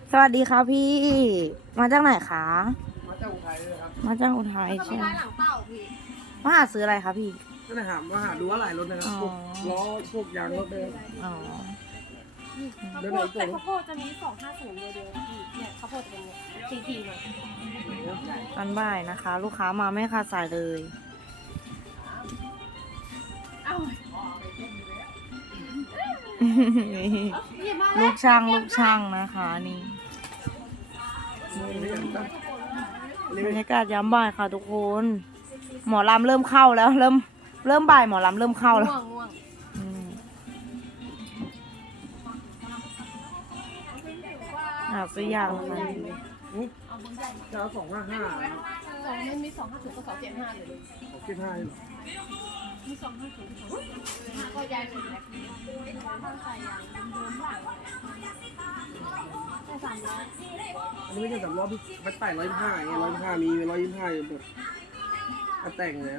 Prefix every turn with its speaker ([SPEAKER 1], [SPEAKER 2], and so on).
[SPEAKER 1] สวัสดีค่ะพี่ มาจากไหนคะ
[SPEAKER 2] มาจากอุทัยเลยครับ
[SPEAKER 1] มาจากอุทัย
[SPEAKER 3] แล้วก็
[SPEAKER 1] ใช่
[SPEAKER 3] มี
[SPEAKER 1] ไหม
[SPEAKER 3] ร้านหลังเต่าพี่
[SPEAKER 1] มาหาซื้ออะไรคะพี่
[SPEAKER 2] ก็เลยมาหาดูว่าหลายรถนะครับพวกล้อพวกยางรถเลย
[SPEAKER 1] อ๋อ
[SPEAKER 3] ข้าวโพดแต่ข้าวโพดจะมี250เดียวๆพี่เนี่ยข้าวโพดจะเป็นเนี่ยทีหน่อย
[SPEAKER 1] ตอนบ่ายนะคะ ลูกค้ามาไม่ขาดสายเลย
[SPEAKER 3] เอ้า
[SPEAKER 1] นี่
[SPEAKER 3] หยิบมา
[SPEAKER 1] ลู
[SPEAKER 3] แล้ว
[SPEAKER 1] กช่างนะคะนี่บรรยากาศยามบ่ายค่ะทุกคน หมอลำเริ่มเข้าแล้ว เริ่มบ่ายหมอลำเริ่มเข้าแล้ว
[SPEAKER 3] ง่วง
[SPEAKER 1] อืมหาซื้อยางค่ะ
[SPEAKER 2] จะเอา255ครับ
[SPEAKER 3] ๆสองมันมี250กับ275เลย
[SPEAKER 2] ของคิดให้
[SPEAKER 3] มี250ก็ยายสุดแล้วถ้าใส่ยางเดิมๆหลังได้300
[SPEAKER 2] อันนี้ไม่ใช่3ล้อพี่ไปไต่125ไง125มี125แบบแต่งเลย